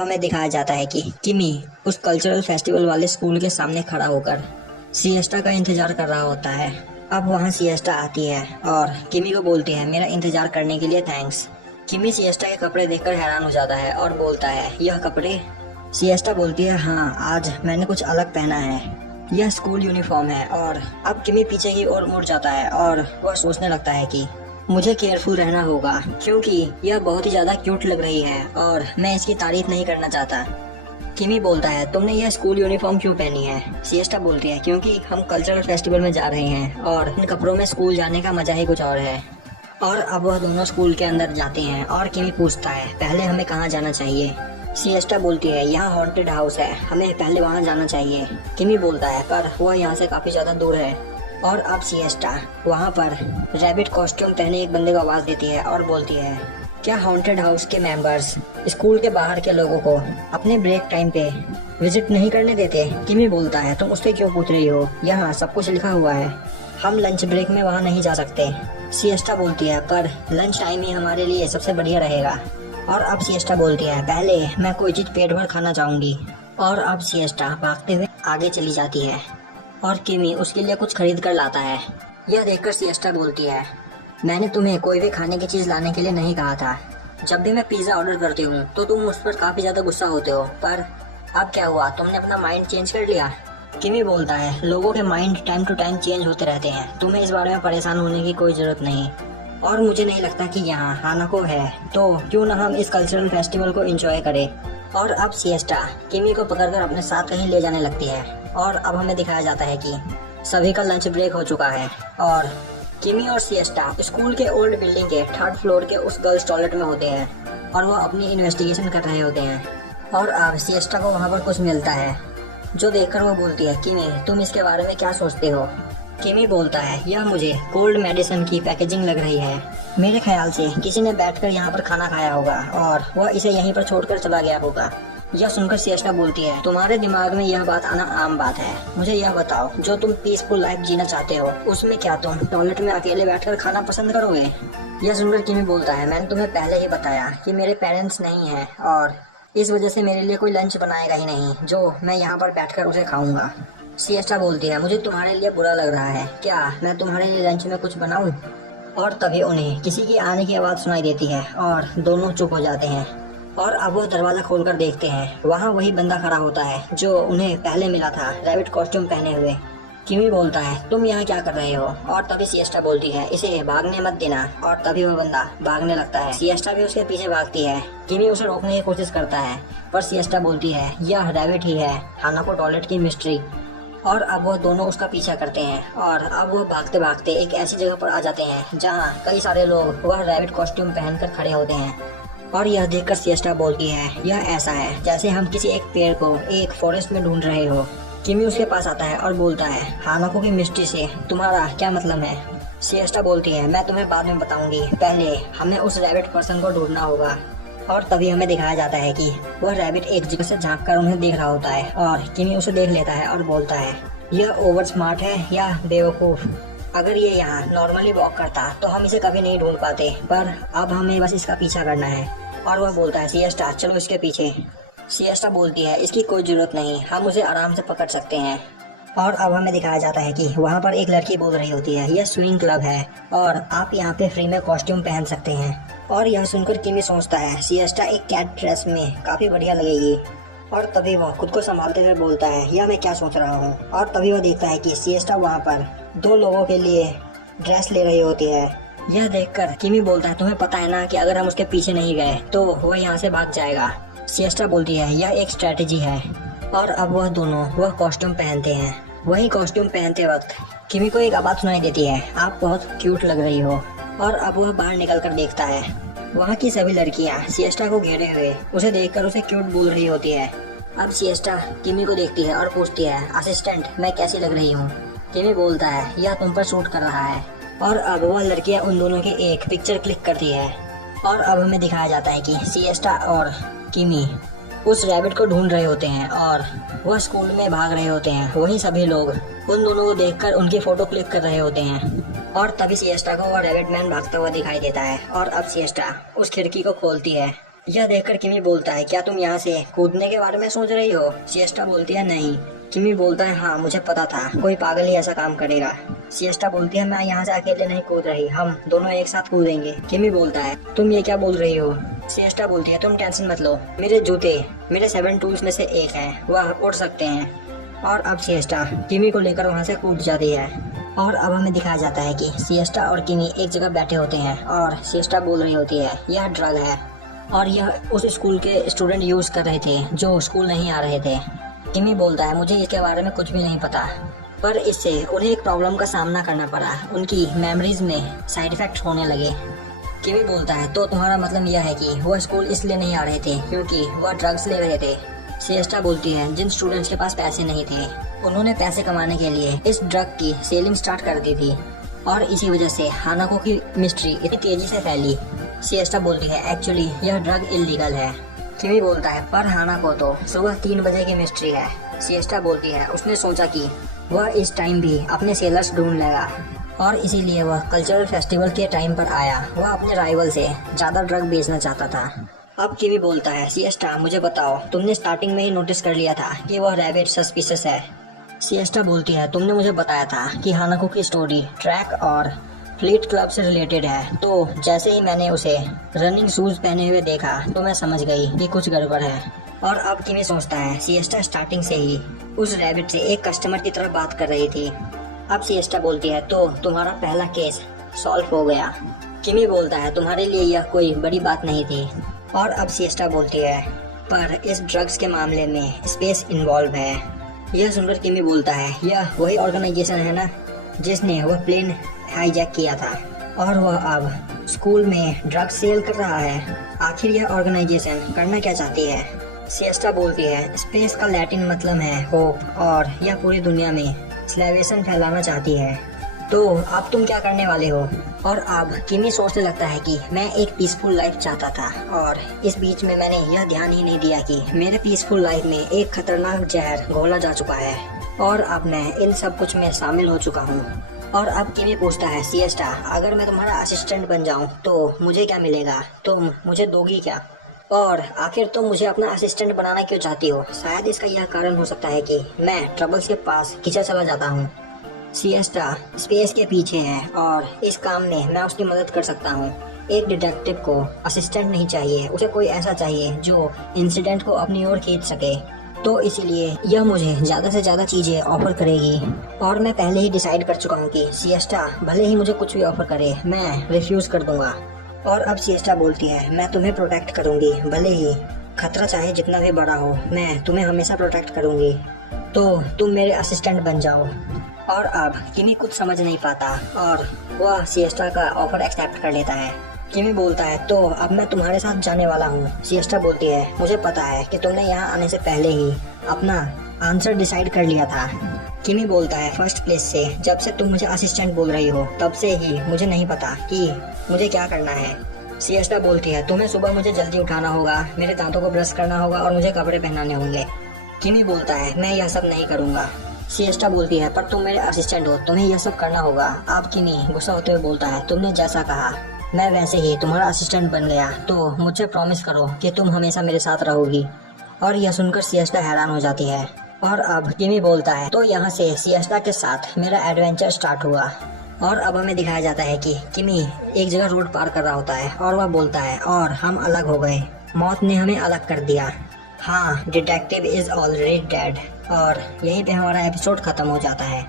अब हमें दिखाया जाता है कि किमी उस कल्चरल फेस्टिवल वाले स्कूल के सामने खड़ा होकर सिएस्टा का इंतजार कर रहा होता है। अब वहाँ सिएस्टा आती है और किमी को बोलती है, मेरा इंतजार करने के लिए थैंक्स। किमी सिएस्टा के कपड़े देखकर हैरान हो जाता है और बोलता है, यह कपड़े? सिएस्टा बोलती है, हाँ, आज मैंने कुछ अलग पहना है, यह स्कूल यूनिफॉर्म है। और अब किमी पीछे की ओर मुड़ जाता है और वह सोचने लगता है कि मुझे केयरफुल रहना होगा क्योंकि यह बहुत ही ज्यादा क्यूट लग रही है और मैं इसकी तारीफ नहीं करना चाहता। किमी बोलता है, तुमने यह स्कूल यूनिफॉर्म क्यों पहनी है? सिएस्टा बोलती है, क्योंकि हम कल्चरल फेस्टिवल में जा रहे हैं और इन कपड़ों में स्कूल जाने का मजा ही कुछ और है। और अब वह दोनों स्कूल के अंदर जाते हैं और किमी पूछता है, पहले हमें कहाँ जाना चाहिए? सिएस्टा बोलती है, यहाँ हॉन्टेड हाउस है, हमें पहले वहाँ जाना चाहिए। किमी बोलता है, पर वह यहाँ से काफी ज्यादा दूर है। और अब सिएस्टा वहाँ पर रैबिट कॉस्ट्यूम पहने एक बंदे को आवाज देती है और बोलती है, क्या हॉन्टेड हाउस के मेंबर्स स्कूल के बाहर के लोगों को अपने ब्रेक टाइम पे विजिट नहीं करने देते? किमी बोलता है, तुम उससे क्यों पूछ रही हो, यहाँ सब कुछ लिखा हुआ है, हम लंच ब्रेक में वहाँ नहीं जा सकते। सिएस्टा बोलती है, पर लंच टाइम ही हमारे लिए सबसे बढ़िया रहेगा। और अब सिएस्टा बोलती है, पहले मैं कोई चीज पेट भर खाना चाहूंगी। और अब सिएस्टा भागते हुए आगे चली जाती है और किमी उसके लिए कुछ खरीद कर लाता है। यह देखकर सिएस्टा बोलती है, मैंने तुम्हें कोई भी खाने की चीज लाने के लिए नहीं कहा था। जब भी मैं पिज्जा ऑर्डर करती हूँ तो तुम उस पर काफी ज्यादा गुस्सा होते हो, पर अब क्या हुआ, तुमने अपना माइंड चेंज कर लिया? किमी बोलता है, लोगों के mind time to time change होते रहते हैं, तुम्हें इस बारे में परेशान होने की कोई जरूरत नहीं। और मुझे नहीं लगता कि यहाँ हानाको है, तो क्यों ना हम इस कल्चरल फेस्टिवल को एंजॉय करें। और अब सिएस्टा किमी को पकड़कर अपने साथ कहीं ले जाने लगती है। और अब हमें दिखाया जाता है कि सभी का लंच ब्रेक हो चुका है और किमी और सिएस्टा स्कूल के ओल्ड बिल्डिंग के 3rd फ्लोर के उस गर्ल्स टॉयलेट में होते हैं और वो अपनी इन्वेस्टिगेशन कर रहे होते हैं। और अब सिएस्टा को वहाँ पर कुछ मिलता है जो देखकर वो बोलती है, किमी तुम इसके बारे में क्या सोचते हो? किमी बोलता है, यह मुझे कोल्ड मेडिसिन की पैकेजिंग लग रही है, मेरे ख्याल से किसी ने बैठकर यहाँ पर खाना खाया होगा और वह इसे यहीं पर छोड़कर चला गया होगा। यह सुनकर सिएस्टा बोलती है, तुम्हारे दिमाग में यह बात आना आम बात है, मुझे यह बताओ, जो तुम पीसफुल लाइफ जीना चाहते हो उसमें क्या तुम टॉयलेट में अकेले बैठकर खाना पसंद करोगे? यह सुनकर किमी बोलता है, मैंने तुम्हें पहले ही बताया कि मेरे पेरेंट्स नहीं है और इस वजह से मेरे लिए कोई लंच बनाएगा ही नहीं जो मैं यहाँ पर बैठकर उसे खाऊंगा। सिएस्टा बोलती है, मुझे तुम्हारे लिए बुरा लग रहा है, क्या मैं तुम्हारे लिए लंच में कुछ बनाऊं? और तभी उन्हें किसी की आने की आवाज सुनाई देती है और दोनों चुप हो जाते हैं। और अब वो दरवाजा खोलकर देखते हैं, वहाँ वही बंदा खड़ा होता है जो उन्हें पहले मिला था, रैबिट कॉस्ट्यूम पहने हुए। किमी बोलता है, तुम यहाँ क्या कर रहे हो? और तभी सिएस्टा बोलती है, इसे भागने मत देना। और तभी वो बंदा भागने लगता है, सिएस्टा भी उसके पीछे भागती है। किमी उसे रोकने की कोशिश करता है पर सिएस्टा बोलती है, यह रैबिट ही है, हानाको टॉयलेट की मिस्ट्री। और अब वो दोनों उसका पीछा करते हैं और अब वो भागते भागते एक ऐसी जगह पर आ जाते हैं जहाँ कई सारे लोग वह रैबिट कॉस्ट्यूम पहनकर खड़े होते हैं। और यह देखकर सिएस्टा बोलती है, यह ऐसा है जैसे हम किसी एक पेड़ को एक फॉरेस्ट में ढूंढ रहे हो। किमी उसके पास आता है और बोलता है, हानाको की मिस्ट्री से तुम्हारा क्या मतलब है? सिएस्टा बोलती है, मैं तुम्हें बाद में बताऊंगी, पहले हमें उस रैबिट पर्सन को ढूंढना होगा। और तभी हमें दिखाया जाता है कि वह रैबिट एक जगह से झांक कर उन्हें देख रहा होता है और किमी उसे देख लेता है और बोलता है, यह ओवर स्मार्ट है या बेवकूफ? अगर ये यहाँ नॉर्मली वॉक करता तो हम इसे कभी नहीं ढूंढ पाते, पर अब हमें बस इसका पीछा करना है। और वह बोलता है, सिएस्टा चलो इसके पीछे। सिएस्टा बोलती है, इसकी कोई जरूरत नहीं, हम उसे आराम से पकड़ सकते हैं। और अब हमें दिखाया जाता है कि वहाँ पर एक लड़की बोल रही होती है, यह स्विंग क्लब है और आप यहाँ पे फ्री में कॉस्ट्यूम पहन सकते हैं। और यह सुनकर किमी सोचता है, सिएस्टा एक कैट ड्रेस में काफी बढ़िया लगेगी। और तभी वो खुद को संभालते हुए बोलता है, यह मैं क्या सोच रहा हूँ? और तभी वह देखता है कि सिएस्टा वहाँ पर 2 लोगों के लिए ड्रेस ले रही होती है। यह देखकर किमी बोलता है, तुम्हें पता है ना कि अगर हम उसके पीछे नहीं गए तो वह यहाँ से भाग जाएगा। सिएस्टा बोलती है, यह एक स्ट्रेटेजी है। और अब वह दोनों वह कॉस्ट्यूम पहनते हैं। वही कॉस्ट्यूम पहनते वक्त किमी को एक आवाज सुनाई देती है, आप बहुत क्यूट लग रही हो। और अब वह बाहर निकलकर देखता है, वहाँ की सभी लड़कियाँ सिएस्टा को घेरे हुए उसे देखकर उसे क्यूट बोल रही होती है। अब सिएस्टा किमी को देखती है और पूछती है, असिस्टेंट मैं कैसी लग रही हूँ? किमी बोलता है, यह तुम पर शूट कर रहा है। और अब वह लड़कियाँ उन दोनों की एक पिक्चर क्लिक करती है। और अब हमें दिखाया जाता है कि सिएस्टा और किमी उस रैबिट को ढूंढ रहे होते हैं और वह स्कूल में भाग रहे होते हैं। वहीं सभी लोग उन दोनों को देखकर उनकी फोटो क्लिक कर रहे होते हैं। और तभी सिएस्टा को वह रैबिट मैन भागता हुआ दिखाई देता है। और अब सिएस्टा उस खिड़की को खोलती है यह देखकर किमी बोलता है, क्या तुम यहाँ से कूदने के बारे में सोच रही हो? सिएस्टा बोलती है, नहीं। किमी बोलता है, हाँ मुझे पता था कोई पागल ही ऐसा काम करेगा। सिएस्टा बोलती है, मैं यहाँ से अकेले नहीं कूद रही, हम दोनों एक साथ कूदेंगे। किमी बोलता है, तुम ये क्या बोल रही हो? सिएस्टा बोलती है, तुम टेंशन मत लो, मेरे जूते मेरे 7 टूल्स में से एक है, वह उड़ सकते हैं। और अब सिएस्टा किमी को लेकर वहाँ से कूद जाती है। और अब हमें दिखाया जाता है कि सिएस्टा और किमी एक जगह बैठे होते हैं और सिएस्टा बोल रही होती है, यह ड्रग है और यह उस स्कूल के स्टूडेंट यूज कर रहे थे जो स्कूल नहीं आ रहे थे। किमी बोलता है, मुझे इसके बारे में कुछ भी नहीं पता, पर इससे उन्हें एक प्रॉब्लम का सामना करना पड़ा, उनकी मेमोरीज में साइड इफेक्ट होने लगे। किमी बोलता है, तो तुम्हारा मतलब यह है कि वह स्कूल इसलिए नहीं आ रहे थे क्योंकि वह ड्रग्स ले रहे थे? सिएस्टा बोलती है, जिन स्टूडेंट्स के पास पैसे नहीं थे उन्होंने पैसे कमाने के लिए इस ड्रग की सेलिंग स्टार्ट कर दी थी और इसी वजह से हानाको की मिस्ट्री इतनी तेजी से फैली। सिएस्टा बोलती है, एक्चुअली यह ड्रग इलीगल है। किमी बोलता है, पर हानाको तो सुबह 3 बजे की मिस्ट्री है। सिएस्टा बोलती है, उसने सोचा कि वह इस टाइम भी अपने सेलर्स ढूंढ लेगा और इसीलिए वह कल्चरल फेस्टिवल के टाइम पर आया। वह अपने राइवल से ज्यादा ड्रग बेचना चाहता था। अब किमी बोलता है, सिएस्टा मुझे बताओ, तुमने स्टार्टिंग में ही नोटिस कर लिया था कि वह रैबिट सस्पिशियस है? सिएस्टा बोलती है, तुमने मुझे बताया था कि हानाको की स्टोरी ट्रैक और फ्लीट क्लब से रिलेटेड है, तो जैसे ही मैंने उसे रनिंग शूज पहने हुए देखा तो मैं समझ गई कि कुछ गड़बड़ है। और अब किमी सोचता है, सिएस्टा स्टार्टिंग से ही उस रैबिट से एक कस्टमर की तरह बात कर रही थी। अब सिएस्टा बोलती है, तो तुम्हारा पहला केस सॉल्व हो गया। किमी बोलता है, तुम्हारे लिए यह कोई बड़ी बात नहीं थी। और अब सिएस्टा बोलती है, पर इस ड्रग्स के मामले में स्पेस इन्वॉल्व है। यह सुनकर किमी बोलता है, यह वही ऑर्गेनाइजेशन है ना जिसने वह प्लेन हाईजैक किया था और वह अब स्कूल में ड्रग्स सेल कर रहा है। आखिर यह ऑर्गेनाइजेशन करना क्या चाहती है? सिएस्टा बोलती है, स्पेस का लैटिन मतलब है होप और यह पूरी दुनिया में स्लेवेशन फैलाना चाहती है। तो अब तुम क्या करने वाले हो? और अब किमी सोचने लगता है कि मैं एक पीसफुल लाइफ चाहता था और इस बीच में मैंने यह ध्यान ही नहीं दिया कि मेरे पीसफुल लाइफ में एक खतरनाक जहर घोला जा चुका है और अब मैं इन सब कुछ में शामिल हो चुका हूँ। और अब किमी पूछता है, सिएस्टा अगर मैं तुम्हारा असिस्टेंट बन जाऊँ तो मुझे क्या मिलेगा? तुम मुझे दोगी क्या? और आखिर तुम मुझे अपना असिस्टेंट बनाना क्यों चाहती हो? शायद इसका यह कारण हो सकता है कि मैं ट्रबल्स के पास खींचा चला जाता हूँ। सिएस्टा स्पेस के पीछे है और इस काम में मैं उसकी मदद कर सकता हूँ। एक डिटेक्टिव को असिस्टेंट नहीं चाहिए, उसे कोई ऐसा चाहिए जो इंसिडेंट को अपनी ओर खींच सके। तो इसीलिए यह मुझे ज़्यादा से ज़्यादा चीज़ें ऑफर करेगी और मैं पहले ही डिसाइड कर चुका हूँ कि सिएस्टा भले ही मुझे कुछ भी ऑफर करे मैं रिफ्यूज़ कर दूंगा। और अब सिएस्टा बोलती है, मैं तुम्हें प्रोटेक्ट करूँगी, भले ही खतरा चाहे जितना भी बड़ा हो, मैं तुम्हें हमेशा प्रोटेक्ट करूँगी, तो तुम मेरे असिस्टेंट बन जाओ। और अब किमी कुछ समझ नहीं पाता और वह सिएस्टा का ऑफर एक्सेप्ट कर लेता है। किमी बोलता है, तो अब मैं तुम्हारे साथ जाने वाला हूँ। सिएस्टा बोलती है, मुझे पता है कि तुमने यहाँ आने से पहले ही अपना आंसर डिसाइड कर लिया था। किमी बोलता है, फर्स्ट प्लेस से जब से तुम मुझे असिस्टेंट बोल रही हो तब से ही मुझे नहीं पता कि मुझे क्या करना है। सिएस्टा बोलती है, तुम्हें सुबह मुझे जल्दी उठाना होगा, मेरे दांतों को ब्रश करना होगा और मुझे कपड़े पहनाने होंगे। किमी बोलता है, मैं यह सब नहीं करूँगा। सिएस्टा बोलती है, पर तुम मेरे असिस्टेंट हो, तुम्हें यह सब करना होगा। अब किमी गुस्सा होते हुए बोलता है, तुमने जैसा कहा मैं वैसे ही तुम्हारा असिस्टेंट बन गया, तो मुझे प्रॉमिस करो कि तुम हमेशा मेरे साथ रहोगी। और यह सुनकर सिएस्टा हैरान हो जाती है। और अब किमी बोलता है, तो यहाँ से सिएस्टा के साथ मेरा एडवेंचर स्टार्ट हुआ। और अब हमें दिखाया जाता है कि किमी एक जगह रोड पार कर रहा होता है और वह बोलता है, और हम अलग हो गए, मौत ने हमें अलग कर दिया। हाँ, डिटेक्टिव इज ऑलरेडी डेड। और यहीं पे हमारा एपिसोड खत्म हो जाता है।